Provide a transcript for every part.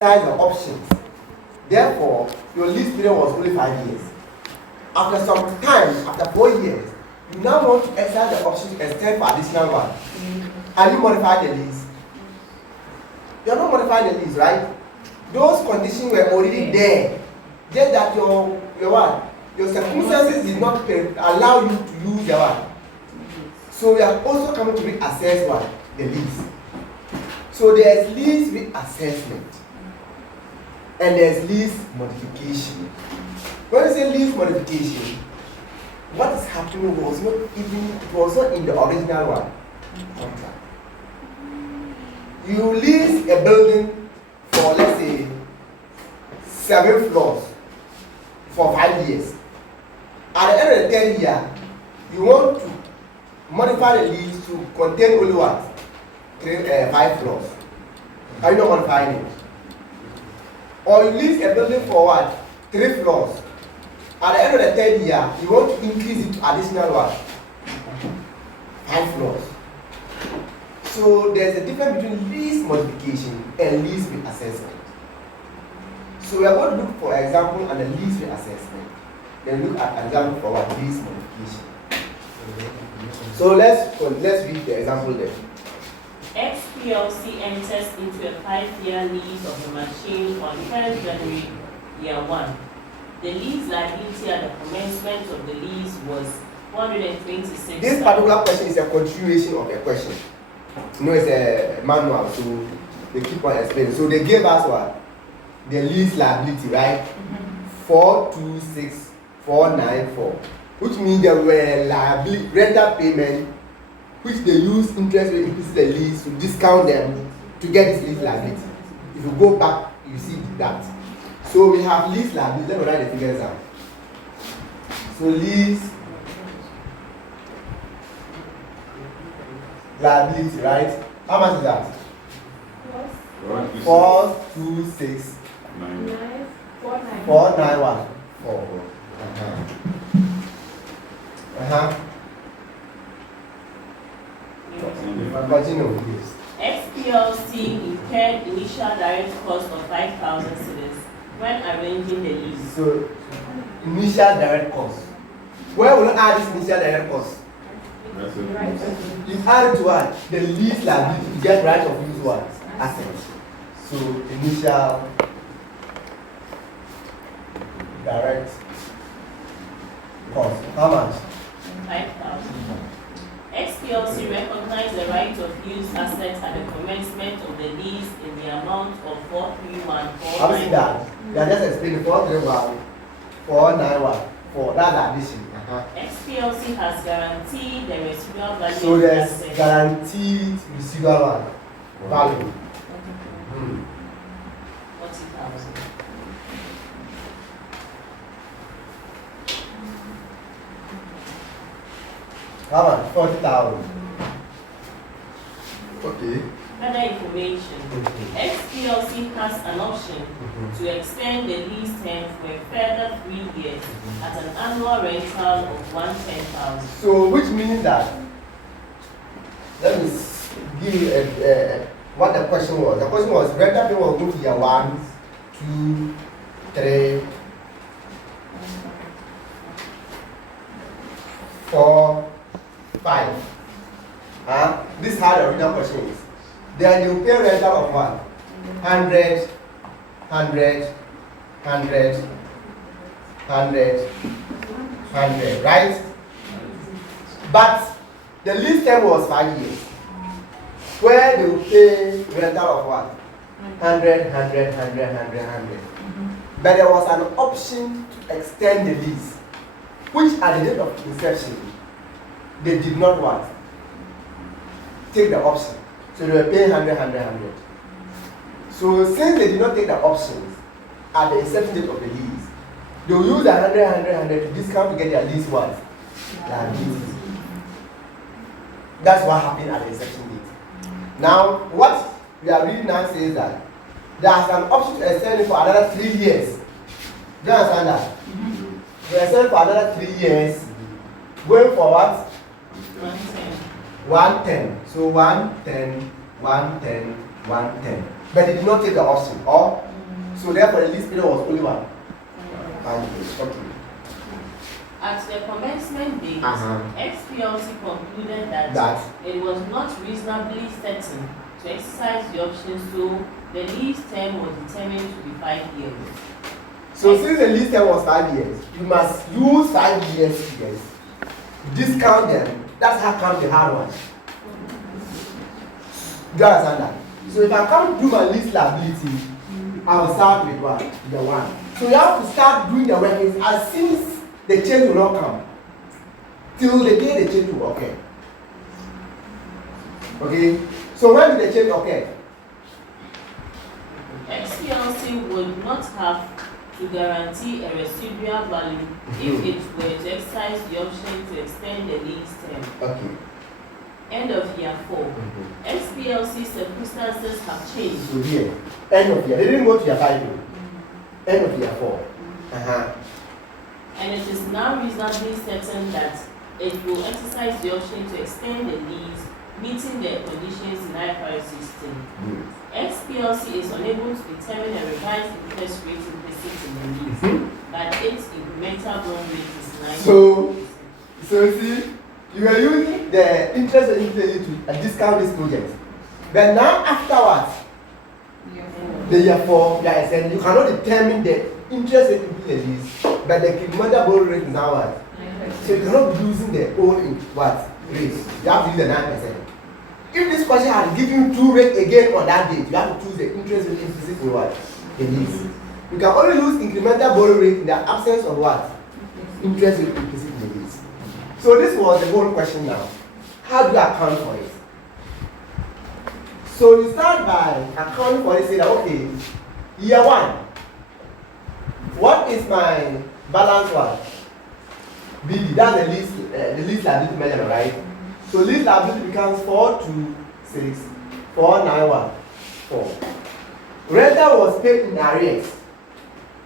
exercise the options. Therefore, your lease period was only 5 years. After some time, after 4 years, you now want to exercise the option to extend for additional one. Have you modified the lease? You have not modified the lease, right? Those conditions were already there. Just that your what? Your circumstances did not allow you to use your what? So we are also coming to reassess what? The lease. So there's lease reassessment and there's lease modification. When you say lease modification, what is happening was not in the original one contract. You lease a building for, let's say, 7 floors for 5 years. At the end of the 10th year, you want to modify the lease to contain only what? 5 floors. Are you not modifying it? Or you lease a building for what? 3 floors. At the end of the 3rd year, you want to increase it to additional what? 5 floors. So there's a difference between lease modification and lease reassessment. So we are going to look for example and a lease reassessment. Then look at example for what? Lease modification. So let's read the example there. XPLC enters into a 5-year lease of the machine on 1st January year 1. The lease liability at the commencement of the lease was 126. This particular question is a continuation of a question. You know, it's a manual, so they keep on explaining. So they gave us what? The lease liability, right? 426,494, which means there were liability rental payment, which they use interest rate increase the lease to discount them to get this lease liability. If you go back, you see that. So we have lease liability. Let me write the figures down. So lease liability, right? How much is that? 426 491 4. Continue, please. XPLC incurred initial direct cost of 5,000 cedis when arranging the lease. So, initial direct cost. Where will you add this initial direct cost? You add it to what? The lease liability to get right of use what? Assets. So, initial direct cost. How much? 5,000. XPLC recognized the right of use assets at the commencement of the lease in the amount of 431,491. How is that? You are just explaining 431, 491, 4. That's addition. XPLC has guaranteed the residual value So of the there's asset. guaranteed residual value. 40,000. How much? 40,000. Okay. Further information. XPLC has an option to extend the lease term for a further 3 years at an annual rental of 110,000. So which means that, let me give you what the question was. The question was rental payment will go to year 1, 2, 3, 4, 5. This is how the original question is. Then you pay rental of what? 100, 100, 100, 100, 100, right? But the lease term was 5 years, where they will pay rental of what? 100, 100, 100, 100, 100. But there was an option to extend the lease, which at the date of inception, they did not want. Take the option. So they were paying 100, 100, 100. So since they did not take the options at the inception date of the lease, they will use 100, 100, 100 to discount to get their lease what? Liability. That's what happened at the inception date. Now, what we are reading now says that there's an option to extend it for another 3 years. Do you understand that? To extend for another 3 years, going for what? 110. 110. So 110, 110, 110. But they did not take the option. Or So therefore the lease period was only 5 years. Okay. At the commencement date, XPLC concluded that it was not reasonably certain to exercise the option, so the lease term was determined to be 5 years. So since the lease term was 5 years, you must use 5 years figures, discount them. That's how come the hard one. Do you understand that? So if I come do my lease liability, I will start with what? The 1. So you have to start doing the workings as soon as the change will not come. Till the day the change will occur. Okay? So when did the change occur? XPLC would not have to guarantee a residual value if it were to exercise the option to extend the lease term. Okay. End of year 4. XPLC circumstances have changed. So here, end of year. They didn't go to year 5. End of year 4. And it is now reasonably certain that it will exercise the option to extend the lease, meeting the conditions in IFRS 16. XPLC is unable to determine a revised interest rate implicit in the lease, but its incremental bond rate is 9%. So see, you are using the interest rate to discount this project. But now afterwards, the year 4, you cannot determine the interest rate implicit in the lease, but the incremental bond rate is now what? So you cannot be using the old rate. You have to use the 9%. If this question had given you 2 rates again on that date, you have to choose the interest rate implicit in what? In lease. You can only use incremental borrow rate in the absence of what? Interest rate implicit in the lease. So this was the whole question now. How do you account for it? So you start by accounting for it, say that okay, year 1. What is my balance what? BD, that's the lease liability measurement, right? So lease liability becomes 426 491 4. Rental was paid in arrears.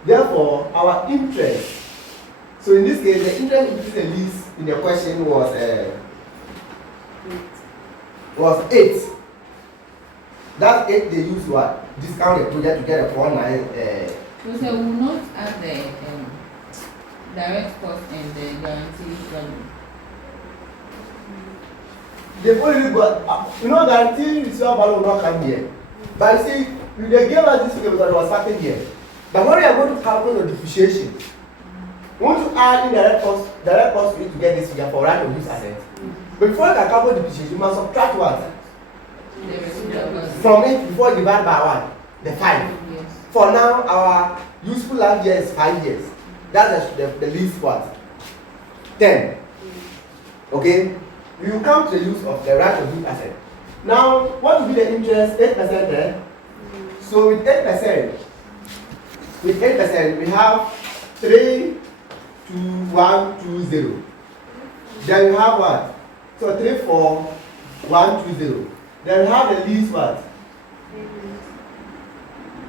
Therefore, our interest. So in this case, the interest increase the lease in the question was 8. That 8 they use what? Discount the project to get a 49. So we will not add the direct cost and the guarantee value. They've only got, guarantee resale value will not come here. But you see, they gave us this figure because it was starting here. But when we are going to calculate the depreciation, we want to add in direct cost to get this figure for right of use asset. But before you can calculate depreciation, you must subtract what? From it before you divide by what? The 5. Yes. For now, our useful life year is 5 years. That's the least what? 10. Okay? You come to the use of the right of use asset. Now, what will be the interest? 8% there. So with 8%, we have 32120. Then we have what? So 34120. Then we have the lease what?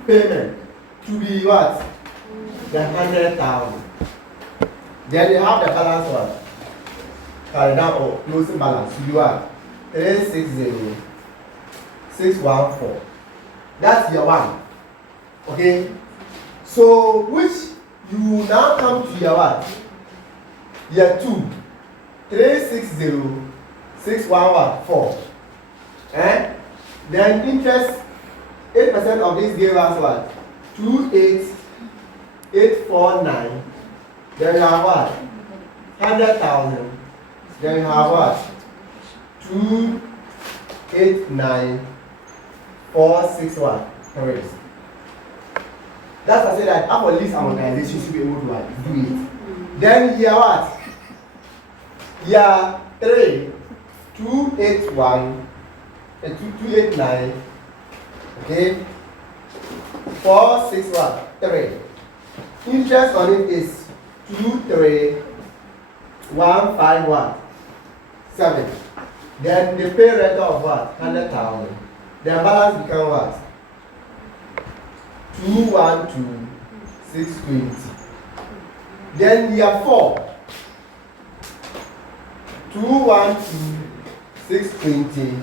Payment to be what? The 100,000. Then you have the balance what? Carry down or closing balance. You are 360,614. That's year 1. Okay? So which you now come to year what? Year 2. 360,614. Then interest 8% of this gave us what? 28,849. Then you have what? 100,000. Then you have what? 289,461. That's I say that after lease amortization, you should be able to do it. Then year what? Year 3, 281 and 289. Okay? 461. Interest on it is 23,151.7. Then the pay rate of what? 100,000. Their balance become what? 212,620. Then year 4. 212,620.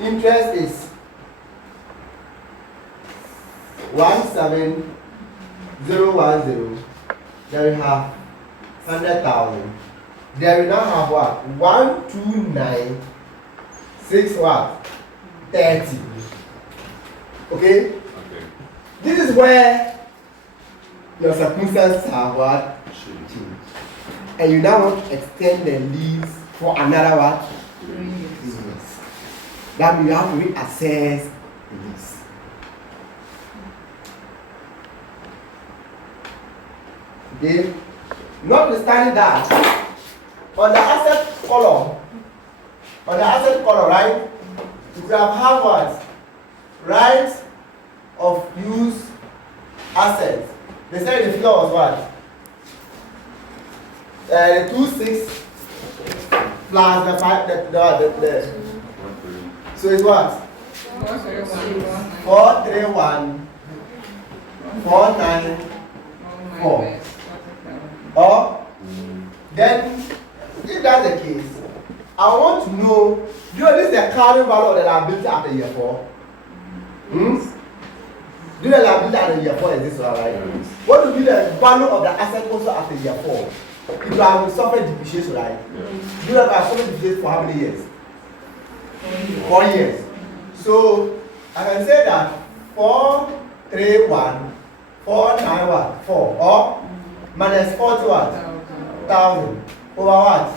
Interest is 010. Then we have 100,000. Then we now have what? 1,296 what? 30. Okay? This is where your circumstances have what? Changed. And you now want to extend the lease for another what? 3 years. That means you have to reassess the lease. Okay? Notwithstanding that, on the asset column, right, you have what? Right of use assets. They said the figure was what? 26 plus the 5, the so it's what? 431 494. Or then, if that's the case, I want to know, do you know this is the current value of the liability after year 4? Do the liability after year 4 is this one, right? What will be the value of the asset also after year 4? If you have suffered depreciation, right? Do you have suffered depreciation for how many years? 4 years. So I can say that 431 491 4 or minus 40 what? 1,000 over what?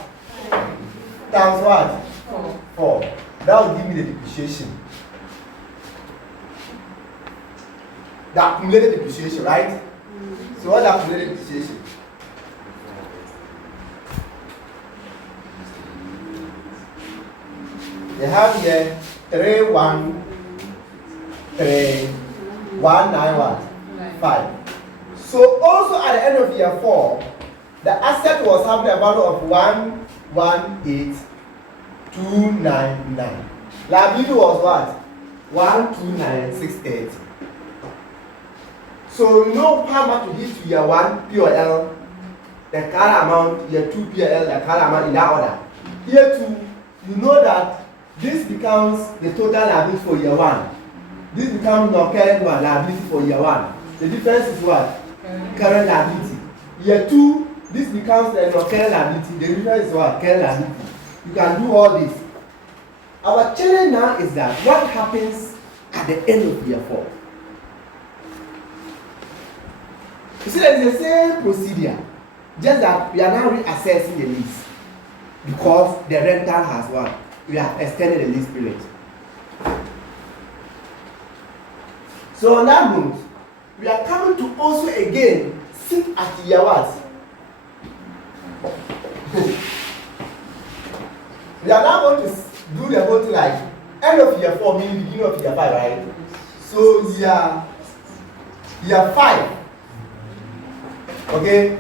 Times what? 4. That will give me the depreciation. The accumulated depreciation, right? So what's the accumulated depreciation? They have here 3,191.5. So also at the end of year 4, the asset was having a value of 118,299. Liability was what? 129,630. So you know how much to hit to year 1 POL, the current amount, year 2 POL, the current amount in that order. Year 2, you know that this becomes the total liability for year 1. This becomes non-current liability for year 1. The difference is what? Current liability. Year 2, this becomes the non-current liability. The difference is what? Current liability. You can do all this. Our challenge now is that what happens at the end of year 4? You see, there is the same procedure, just that we are now reassessing the lease because the rental has what? We have extended the lease period. So on that note, we are coming to also again sit at year what? We are now going to do the whole thing like end of year 4 meaning beginning of year 5, right? So year 5, okay,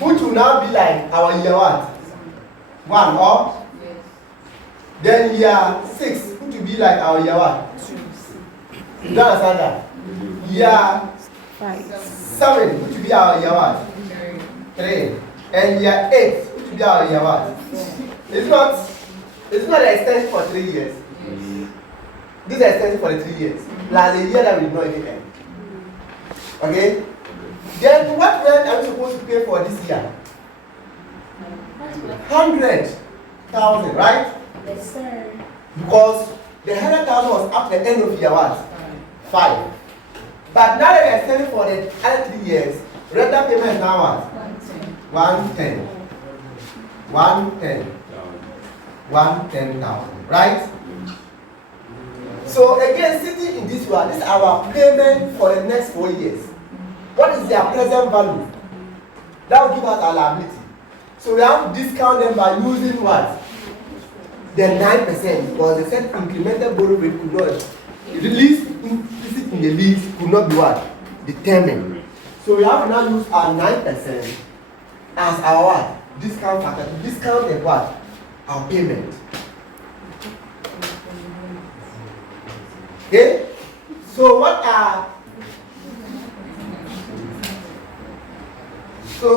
which will now be like our year what? 1 or? Then year 6, which will be like our year what? You don't understand that? Year 7, which will be our year what? 3. And year 8, which will be our year what? It's not an extension for 3 years. This is an extension for the 3 years. Plus a year that we did not even end. Okay? Then what rent are we supposed to pay for this year? 100,000, right? Yes, sir. Because the 100,000 was up the end of year what? 5. But now that we are extending for the other 3 years, rental payment is now what? 110. 110,000, right? So again, sitting in this one, this is our payment for the next 4 years. What is their present value? That will give us our liability. So we have to discount them by using what? The 9%, because they said incremental borrow rate could not, the lease implicit in the lease could not be what? Determined. So we have to now use our 9% as our what? Discount factor to discount the what? Our payment. Okay? So what are so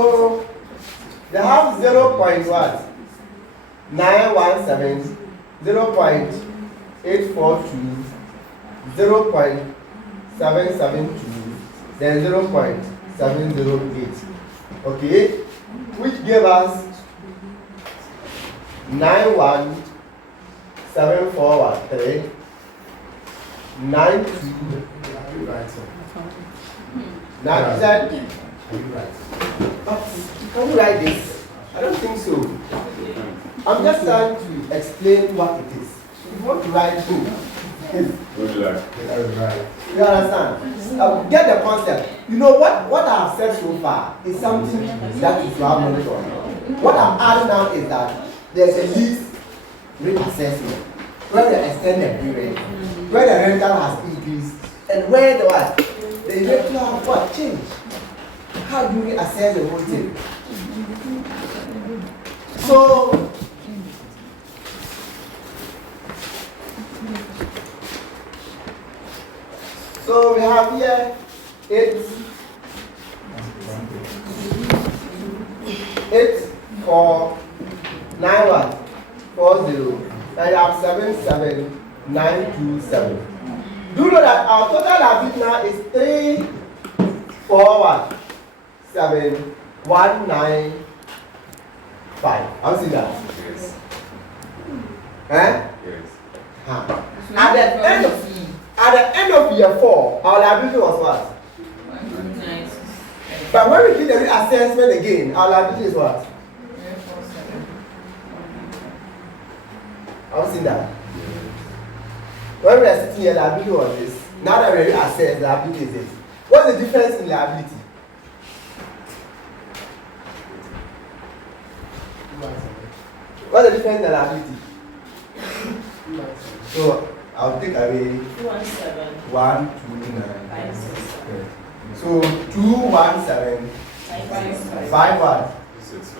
they have 0.917, 0.842, 0.772, then 0.775, 708. Okay, which gave us 91741 92. Now, is that? Are you right? Can you write this? I don't think so. I'm just trying to explain what it is. If you want to write two, you understand? Get the concept. You know what I have said so far is something that is to have knowledge on. What I'm adding now is that there's a lease reassessment where the extended period, where the rental has increased, and where the what? The electoral have what changed. How do we assess the whole thing? So we have here 8 4 9 what? 40, and you have 77927. Do you know that our total liability now is 3 4 what? 7 1 9 5. How see that? Yes. Eh? Yes. Huh. At the end of year 4, our liability was what? 196. But when we did the reassessment again, our liability is what? 347. Have you seen that? When we are sitting here, liability was this. Now that we reassess, liability is this. What's the difference in liability? What's the difference in liability? So I'll take away 217 129. 567. So 217 5 what? 6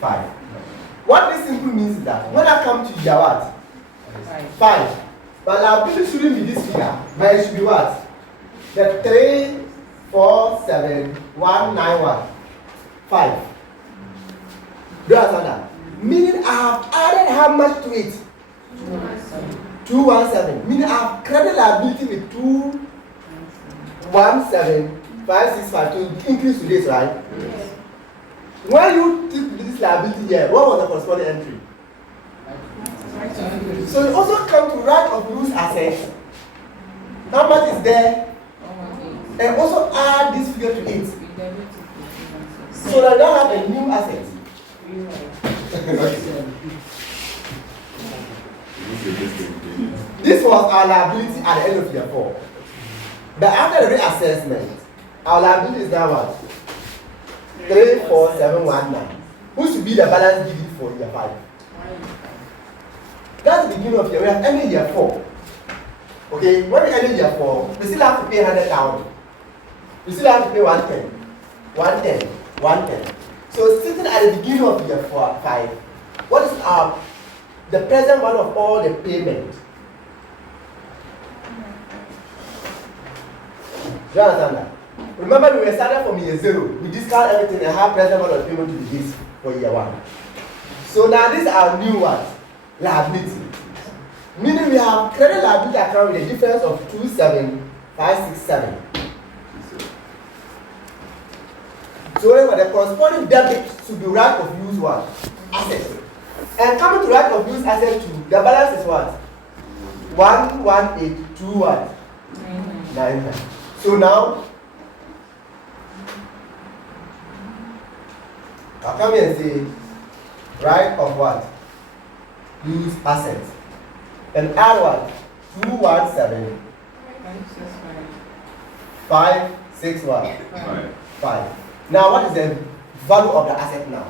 5. What this simply means is that when I come to year what? 5. But liability shouldn't be this figure, but it should be what? The 3 4 7 1 9 what? 5. Do you understand that? Meaning I have added how much to it? 217. Meaning I have credit liability with 217 565 to increase to this, right? Yes. When you took this liability here, what was the corresponding entry? So you also come to right of use assets. How much is there? And also add this figure to it. So that you don't have a new asset. This was our liability at the end of year 4. But after the reassessment, our liability is now what? 34719. Who should be the balance given for year 5? That's the beginning of year. We have ended year 4. Okay, when we ended year 4, we still have to pay 100,000. We still have to pay 110. 110. 110. So sitting at the beginning of year 5, what is the present value of all the payment? Do you understand that? Remember, we were starting from year 0. We discard everything and have present value of payment to be this for year 1. So now this is our new what? Liability. Meaning we have credit liability account with a difference of 27567. So the corresponding debit should be right of use what? Asset. And coming to right of use asset 2, the balance is what? 118 what? 99. So now I'll come here and say right of what? Use assets. And add what? 217 561 5. Now what is the value of the asset now?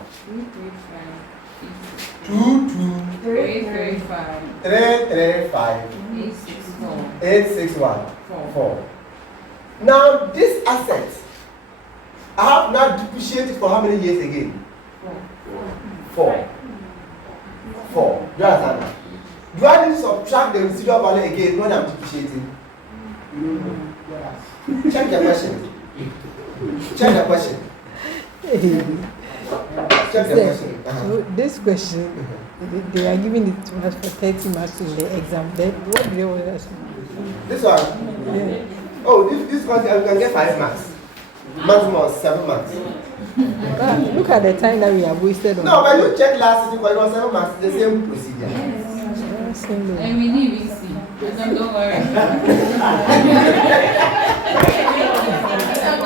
335 861 4. Now this asset, I have now depreciated for how many years again? 4. 4. Do you understand that? Do I need to subtract the residual value again when I'm depreciating? Check the question. Check the question. Check the question. So this question, they are giving it to us for 30 marks in the exam. Then what do they want us to do? This one? Yeah. Oh, this question, you can get 5 marks. Maximum 7 months. Look at the time that we have wasted on No, but you check last season, it was 7 months, the same procedure. And we didn't even see. Madam, don't worry. Madam,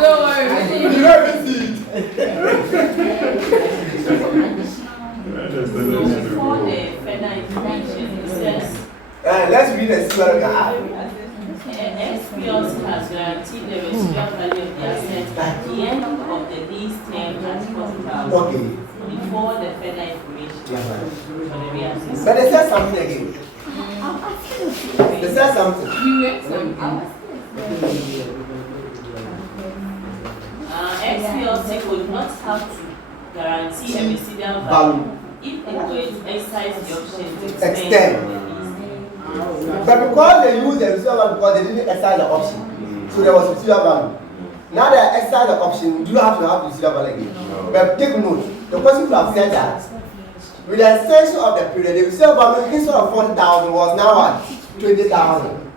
don't worry. You don't even see it. So for the further information, it says Let's read and see what we have. XPLC has guaranteed the residual value of the asset at the end of the lease term at 40,000 Okay. before the further information for the reassessment. But they said something again. They said something. You read something. XPLC would not have to guarantee a residual value if it were to exercise the option to extend the lease term. But because they used the residual value because they didn't exercise the option, so there was residual value. Now they exercise the option, you don't have to have the residual value again. But take note, the person could have said that with the extension of the period, the residual value instead of 40,000 was now what? 20,000.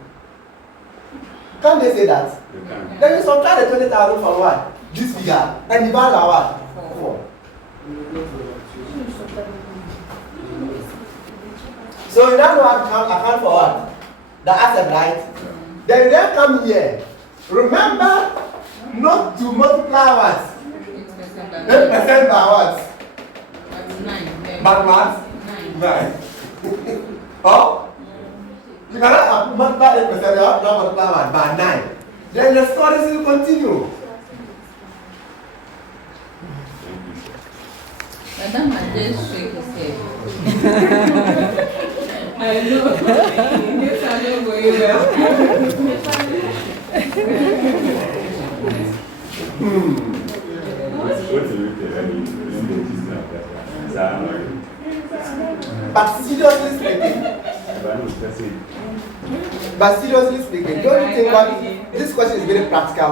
Can't they say that? Then you subtract the 20,000 from what? This figure, and divide by what? 4. So you now know how to account for what? The asset, right? Then you then come here. Remember not to multiply what? 8% by what? That's 9. By what? 9. Oh? You cannot multiply 8%, you have to multiply what? By 9. Then the story will continue. Madam had just shake his head. I know. This I know very well. But seriously speaking, don't you think what this question is very practical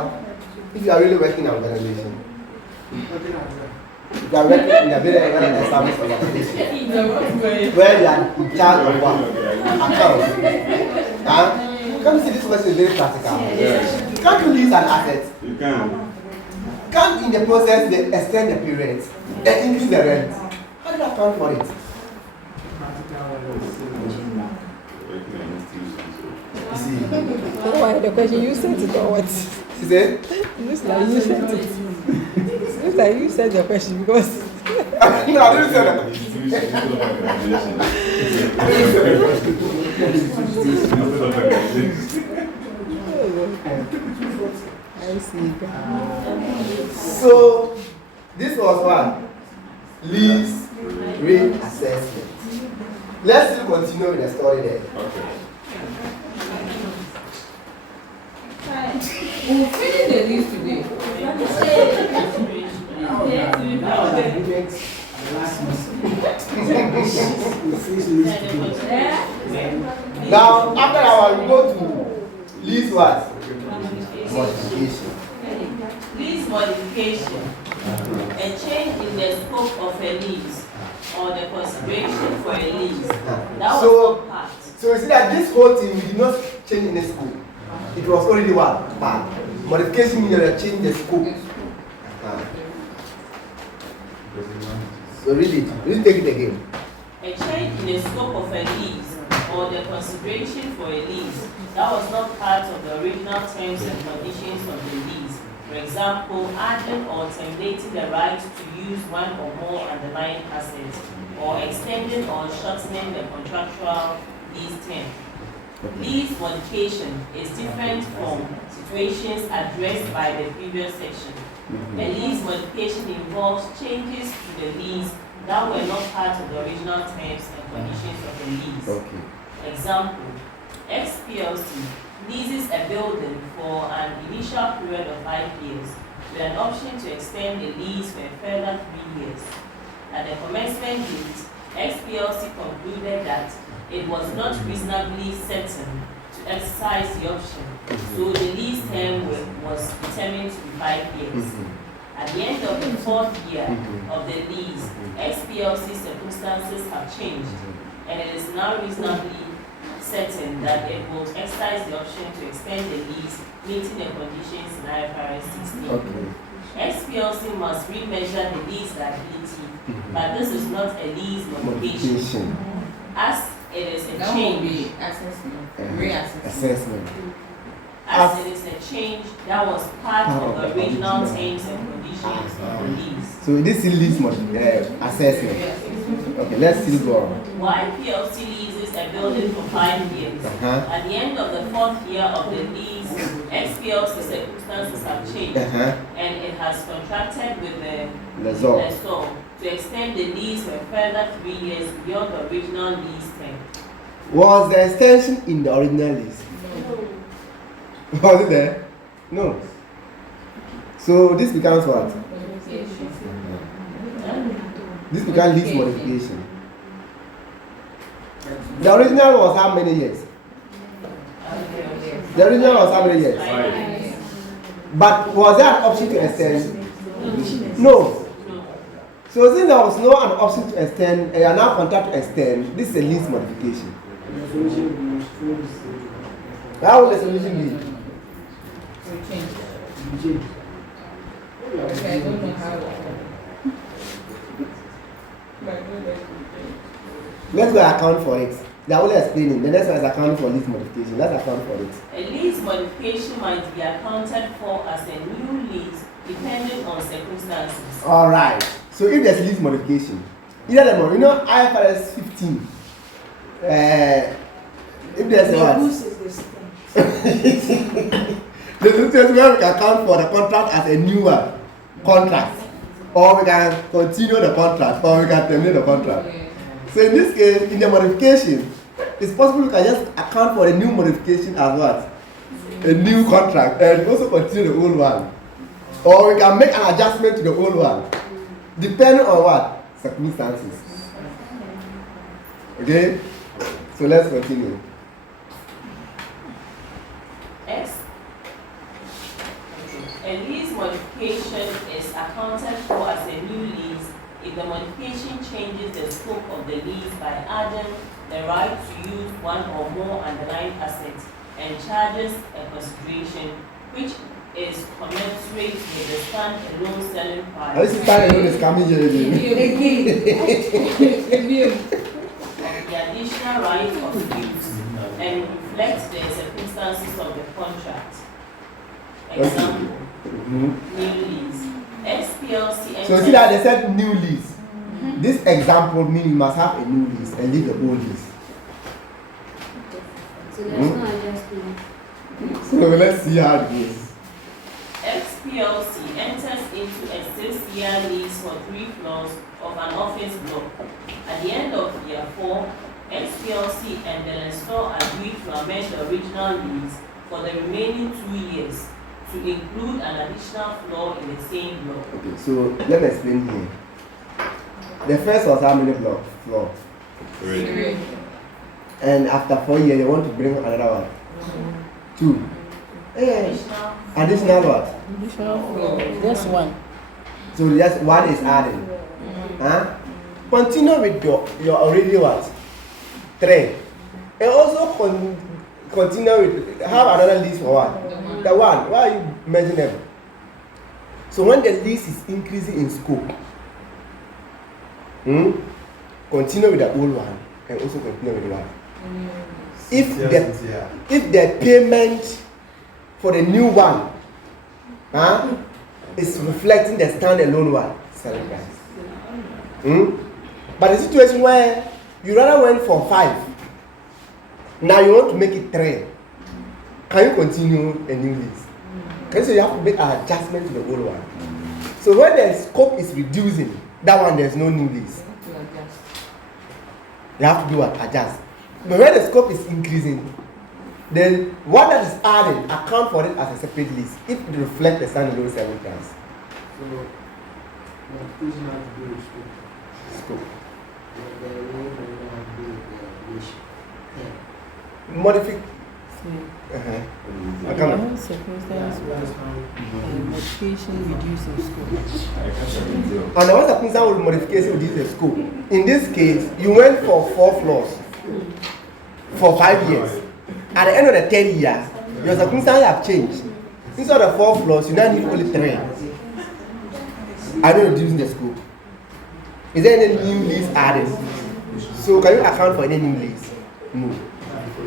if you are really working in an organization? You are working in a very established organization where you are in charge of what? Accounts. Come see, this question is very practical. Can't you lease an asset? You can. Can't in the process they extend the period and increase the rent? How do you account for it? You see? Why the question you said it or what? She said? It looks like you said it. It looks like you said the question because No, I didn't say that. I see. So, this was what? Lease reassessment. Let's still continue with the story there. We'll finish the list today. Now, after that one, we go to lease what? Modification. Lease modification, a change in the scope of a lease or the consideration for a lease. That was not part. So you see that this whole thing, we did not change in the scope. It was already what? Part. Modification means that you change the scope. So read it. Let's take it again. A change in the scope of a lease or the consideration for a lease that was not part of the original terms and conditions of the lease. For example, adding or terminating the right to use one or more underlying assets, or extending or shortening the contractual lease term. Lease modification is different from situations addressed by the previous section. A lease modification involves changes to the lease that were not part of the original terms and conditions of the lease. Okay. Example, XPLC leases a building for an initial period of 5 years with an option to extend the lease for a further 3 years. At the commencement date, XPLC concluded that it was not reasonably certain to exercise the option, so the lease term was determined to be 5 years. At the end of the 4th year of the lease, XPLC circumstances have changed, and it is now reasonably certain that it will exercise the option to extend the lease, meeting the conditions in IFRS 16. Okay. SPLC must remeasure the lease liability, but this is not a lease modification, as it is a That will change. be assessment, reassessment. Assessment. As it is a change that was part of the original terms and conditions of the lease. So this is lease assessment. Okay, let's still go on. While PLC leases a building for 5 years, at the end of the 4th year of the lease, XPLC circumstances have changed, and it has contracted with the lessor to extend the lease for a further 3 years beyond the original lease term. Was the extension in the original lease? Was it there? No. So this becomes what? This becomes lease modification. The original was how many years? The original was how many years? 5 years. But was there an option to extend? No. So since there was no an option to extend, and you are now contract to extend, this is a lease modification. How will the solution be? Okay, I don't know how. Let's go account for it. They are only explaining. The next one is accounting for lease modification. Let's account for it. A lease modification might be accounted for as a new lease depending on circumstances. All right. So if there's lease modification, either the money, IFRS 15. If there's a what? The situation where we can account for the contract as a new contract, or we can continue the contract, or we can terminate the contract. So in this case, in the modification, it's possible we can just account for a new modification as what? A new contract, and also continue the old one. Or we can make an adjustment to the old one, depending on what? Circumstances. Okay? So let's continue. A lease modification is accounted for as a new lease if the modification changes the scope of the lease by adding the right to use one or more underlying assets and charges a consideration which is commensurate with the stand-alone selling price. This stand-alone is coming here again. Of the additional right of use and reflects the circumstances of the contract. Example, new lease. SPLC. So see that they said new lease. This example means you must have a new lease and leave the old lease. So there's no adjustment. So let's see how it goes. XPLC enters into a 6-year lease for 3 floors of an office block. At the end of year 4, XPLC and the lessor agree to amend the original lease for the remaining 2 years to include an additional floor in the same block. Okay, so let me explain here. The first was how many floors? 3. And after 4 years, they want to bring another one. 2. Additional what? Additional floor. Just one. So just one is added. Continue with your already what? 3. And also continue with, have another lease for what? The one. Why are you measuring them? So when the lease is increasing in scope, continue with the old one and also continue with the one. If the payment for the new one is reflecting the standalone one, selling price. But the situation where you rather went for 5, now you want to make it 3. Can you continue a new lease? Can you say you have to make an adjustment to the old one? So when the scope is reducing, that one there's no new lease. You have to do what? Adjust. But when the scope is increasing, then what that is added, account for it as a separate lease. It reflects the standalone selling price. So, modification has to do with scope. The rule has to do with the ratio. Modification. One circumstance where modification reducing scope. And the one circumstance with modification reduce the scope. In this case, you went for 4 floors for 5 years. At the end of the 10 years, your circumstances have changed. Instead of 4 floors, you now need only 3. are not reducing the scope. Is there any new lease added? So can you account for any new lease? No.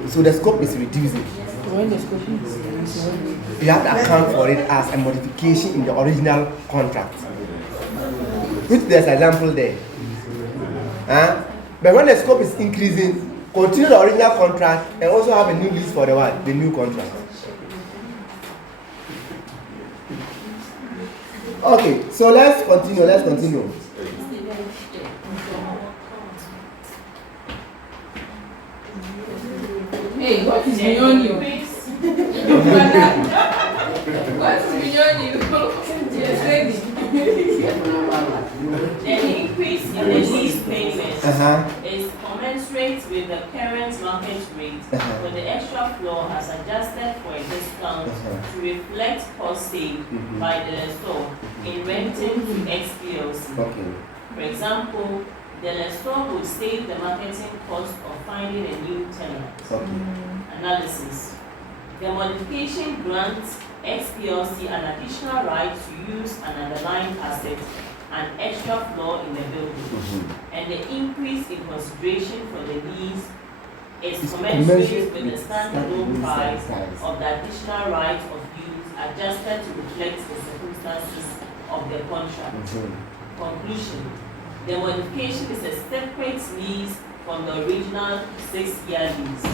So the scope is reducing. When the scope is reducing, You have to account for it as a modification in the original contract. Which there's an example there. But when the scope is increasing, continue the original contract and also have a new lease for the what? The new contract. Okay, so let's continue. Hey, what is beyond you? What is beyond you? Yes, lady. The increase in the lease payment is commensurate with the current market rate, but the extra floor has adjusted for a discount to reflect cost saved by the lessor in renting to XPLC. Okay. For example, the lessor would save the marketing cost of finding a new tenant. Okay. Analysis. The modification grants XPLC an additional right to use an underlying asset and extra floor in the building, and the increase in consideration for the lease is commensurate with the standalone price of the additional right of use adjusted to reflect the circumstances of the contract. Conclusion. The modification is a separate lease from the original 6-year lease.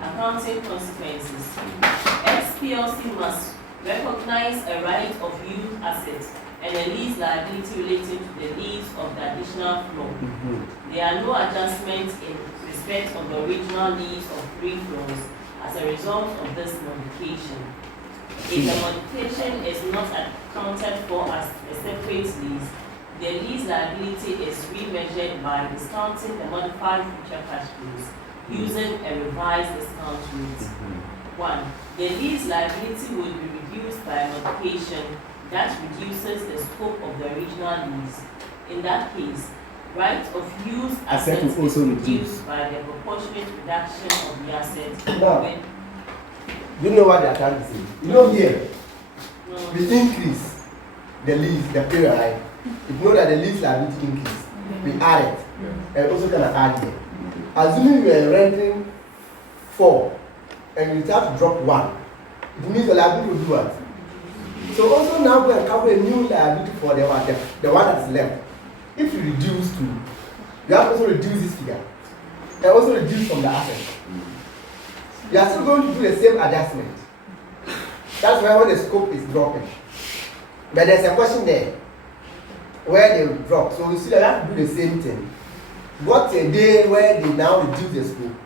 Accounting consequences. XPLC must recognize a right of use asset and a lease liability relating to the lease of the additional floor. There are no adjustments in respect of the original lease of 3 floors as a result of this modification. If the modification is not accounted for as a separate lease, the lease liability is remeasured by discounting the modified future cash flows using a revised discount rate. 1. The lease liability will be reduced by a modification that reduces the scope of the original lease. In that case, right of use asset will also is reduce reduced by the proportionate reduction of the asset. Now, you know what they are trying to say? You know here, we increase the lease, the period, right? You know that the lease liability increase. We add it. And also gonna add here. Assuming you are renting 4 and you start to drop 1, it means the liability will do what? So also now we can calculate a new liability for the one that is left. If you reduce to, you have to also reduce this figure. And also reduce from the asset. You are still going to do the same adjustment. That's why when the scope is dropping. But there's a question there where they will drop. So you see that you have to do the same thing. What's a day where they now reduce the scope?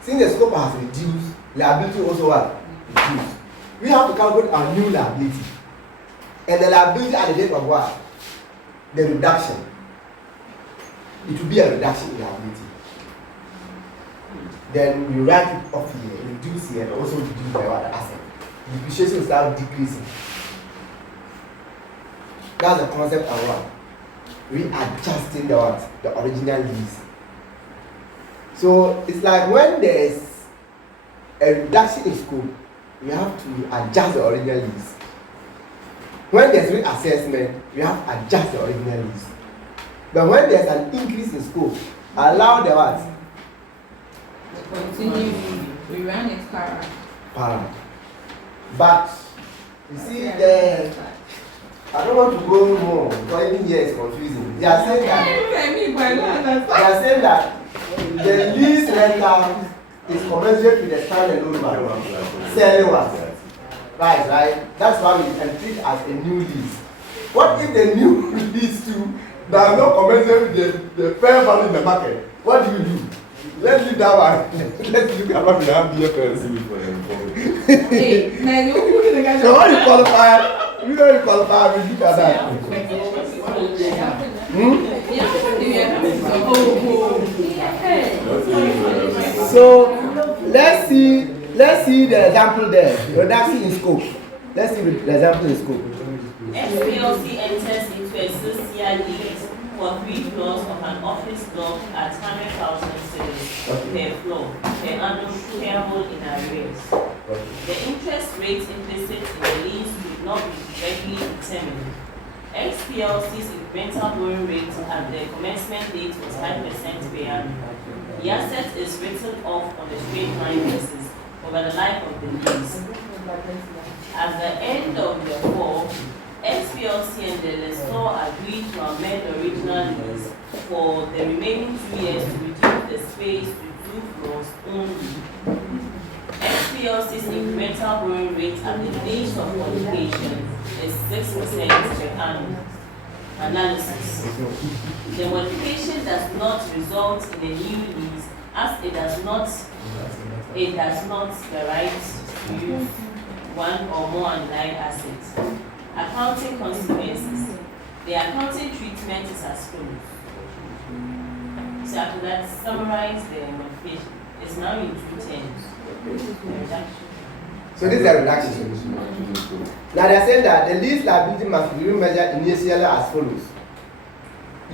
Since the scope has reduced, liability also what? Reduced. We have to calculate our new liability. And the liability at the date of what? The reduction. It will be a reduction in liability. Then we write it off here, reduce here, and also reduce by what? The asset. Depreciation will start decreasing. That's the concept of what? Readjusting the what? The original lease. So it's like when there's a reduction in scope, we have to adjust the original lease. When there's reassessment, we have to adjust the original lease. But when there's an increase in scope, allow the what? Continue. We run it parallel. Parallel. But you see there. I don't want to go more because even here is confusing. They are saying that the lease rental is commensurate with the standalone value. Selling what? Right. That's why we can treat as a new lease. What if the new lease too does not commensurate with the fair value in the market? What do you do? Let's leave that one. Let's look at what we have here first. Hey, So when you qualify, we look at that. So let's see the example there. Reduction in scope. Let's see the example in scope. XPLC enters into a 6-year lease for 3 floors of an office block at 100,000 per floor per annum payable in arrears. The interest rate implicit in the lease will not be directly determined. XPLC's incremental borrowing rate at the commencement date was 5% per annum. The asset is written off on a straight line basis over the life of the lease. At the end of the fall, XPLC and the lessor agreed to amend the original lease for the remaining 2 years to reduce the space to 2 floors only. XPLC's incremental borrowing rate at the date of modification is 6% per annum. Analysis. The modification does not result in a new lease as it does not the right to use one or more underlying assets. Accounting consequences. The accounting treatment is as follows. So after that, summarize the modification. It's now in 2 terms. So this is a reduction. Now they are saying that the lease liability must be remeasured initially as follows.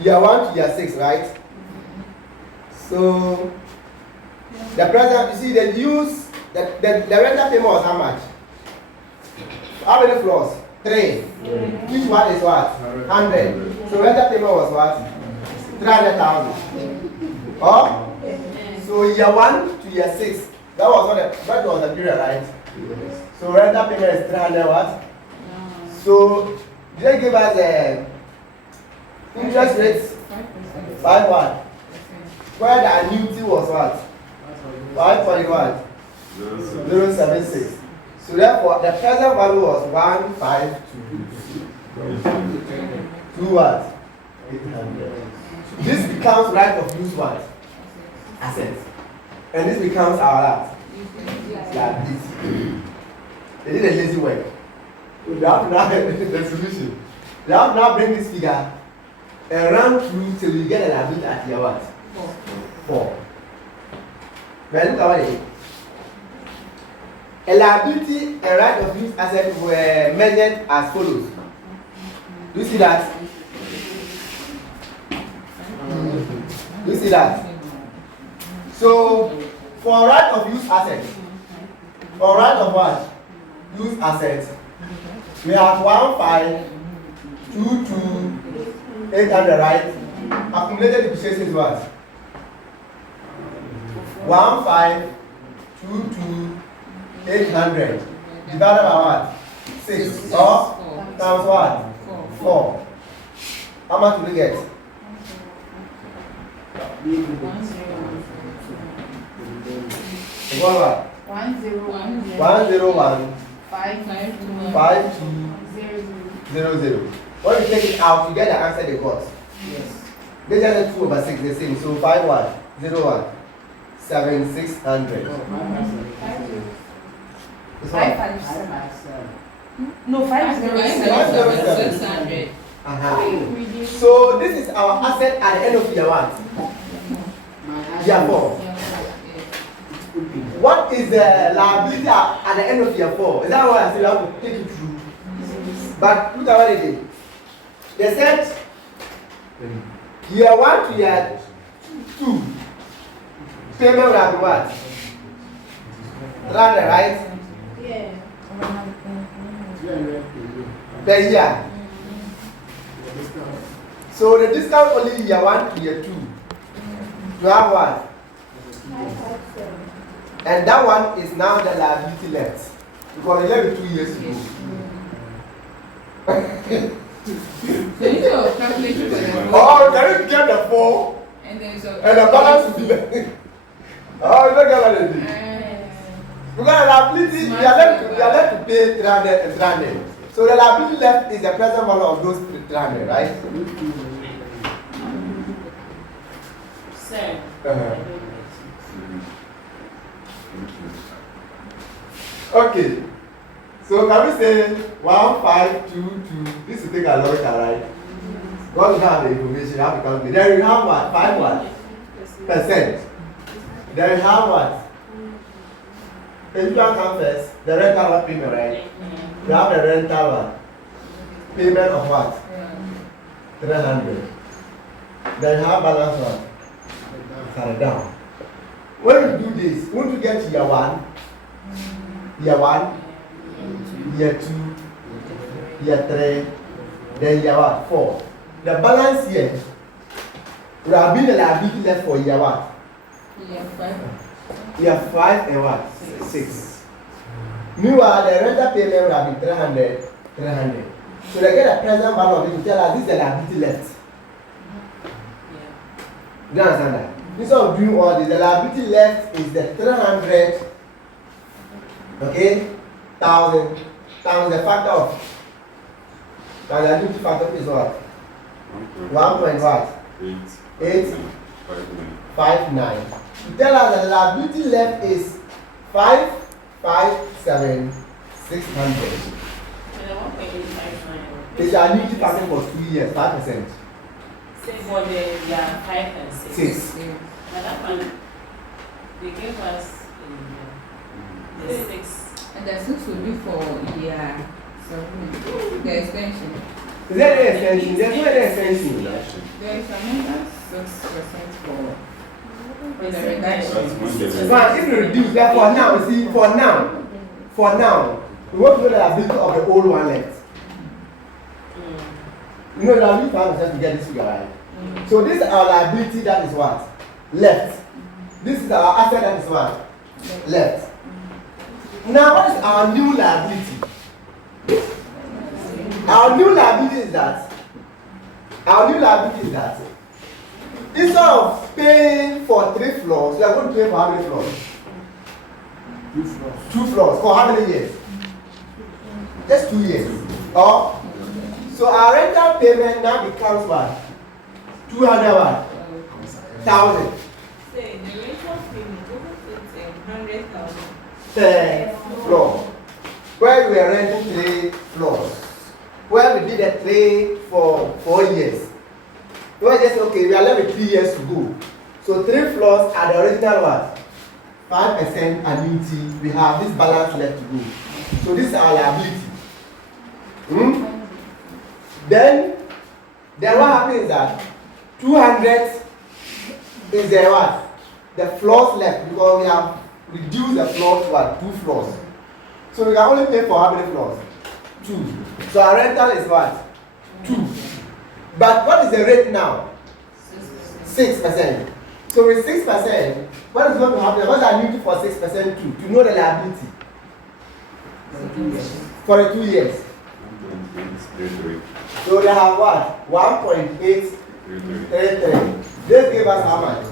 Year 1 to year 6, right? So the present, you see, the rental payment was how much? How many floors? 3. Each one is what? 100. So rental payment was what? 300,000. Oh? So year 1 to year 6. That was the period, right? Yes. So rental payment is 300 what? So did they give us a interest rates? 5 what? Where the annuity was what? 5.076. So therefore the present value was 152. 2 what? 800. This becomes right of use what? Assets. And this becomes our liability. They did a lazy work. They have to now the solution. They have to now bring this figure and run through till you get a liability at year what? 4. But look at what it is. A liability and right of use asset were measured as follows. Do you see that? Do you see that? So for right of use assets, for right of what? Use assets, we have 1,522,800, right? Accumulated depreciation is what? 1,522,800 divided by what? 6 or times what? 4. How much will you get? What? 101 5200. When you take it out, you get the answer they got. Yes. They just 2/6 the same. So 5 what? 01 7600. It's what? No, 507. So this is our asset at the end of year 1. Year 4. What is the liability at the end of year 4? Is that what I said? You have to take it through. But look at what they did. They said year 1 to year 2 payment will have been what? 300, right? Yeah. Per year. So the discount only year 1 to year 2. You have what? 557. And that one is now the liability left. Because they left it 2 years ago. So you need to calculate it for the Oh, can you get the 4? and then so And the balance will be left. Oh, you don't get what they did. Because the liability, we are left to pay 300 and 300. So the liability left is the present value of those 300, right? Sir. Okay. So can we say 1522? This will take a long time, right? God will have the information, you have to calculate. Then you have what? 5 what? Percent. Then you have what? If you can come first, the rental payment, right? You have the rental payment of what? 300. Then you have balance what? Carry down. When you do this, when you get to year 1, year 1, year 2, year 3, then year what? 4. The balance here would have been the liability left for year what? Year 5. Year 5 and what? 6. Meanwhile, the rental payment would have been 300. So they get the present value of it to tell us this is the liability left. Do you understand that? Instead of doing all this, the liability left is the 300, okay, thousand times the factor of, the liability factor is what? 1.859. To tell us that the liability left is 557,600. It's the annuity factor for 2 years, 5%. Say for the year 5 and 6. 6. Now that one, they gave us the 6. And the 6 will be for year 7. The extension. Is there any extension? There's no any extension. There is another 6% for the reduction. But if you reduce that for now, see, for now, we want to know the liability of the old one left. You know, the liability 5% to get this figure, right? So this is our liability that is what? Left. This is our asset that is what? Left. Now, what is our new liability? Our new liability is that instead of paying for 3 floors, we are going to pay for how many floors? 2 floors. 2 floors. For how many years? Just 2 years. Or so our rental payment now becomes what? 200 what? 1,000. Say, the rental payment, it's 100,000. Per floor. Where we are renting 3 floors. Where we did a 3 for 4 years. We were just okay, we are left with 3 years to go. So 3 floors are the original what? 5% annuity. We have this balance left to go. So this is our liability. Then what happens is that 200 is the what? The floors left because we have reduced the floors to what? 2 floors. So we can only pay for how many floors? 2. So our rental is what? 2. But what is the rate now? 6%. So with 6%, what is going to happen? What's the annuity for 6% too? To know the liability. For the 2 years. So they have what? 1.833. This give us how much?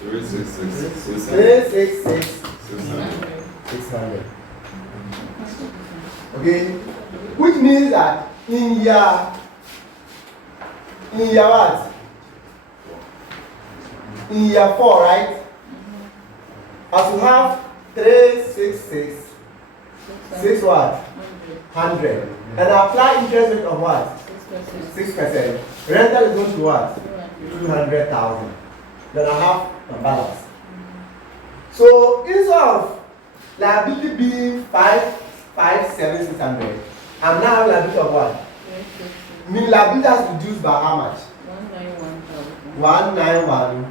366,600. Okay? Which means that in year what? In year 4, right? As you have 366, 6 what? 100. And apply interest rate of what? 6%. Rental is going to what? 200,000. Then I have the balance. So instead of liability being 557,600, I'm now liability of what? Mean liability has reduced by how much? 191,000.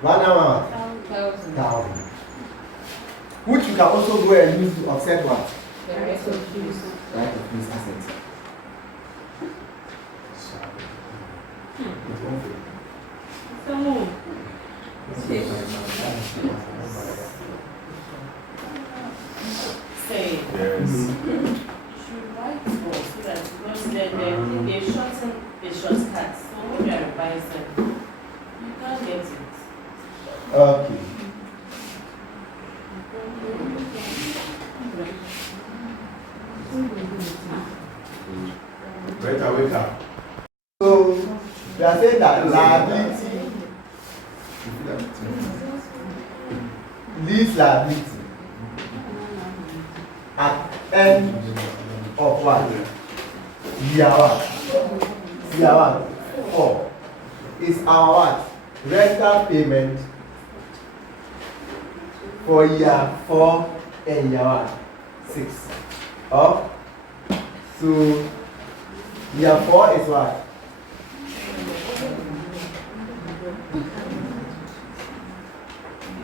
191,000. Which you can also go and use to offset what? The rest of fees. Right of use assets. Say, you should write for so that because they shorten the shortcuts. So when you are revising, you can't get it. Okay. Better wake up. So we are saying that liability, lease liability at end of what? Year what? Year what? 4 is our what? Rental payment for year 4 and year what? 6. Oh, so year 4 is what?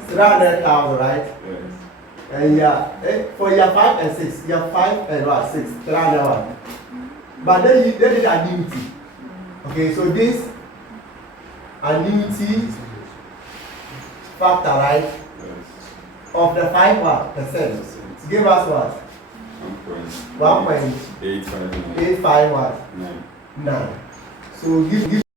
$300,000, right? Yes. And for year 5 and 6, year 5 and what 6, 301. But then they did annuity. Okay, so this annuity factor, right? Of the 5% give us what? 1.851. So give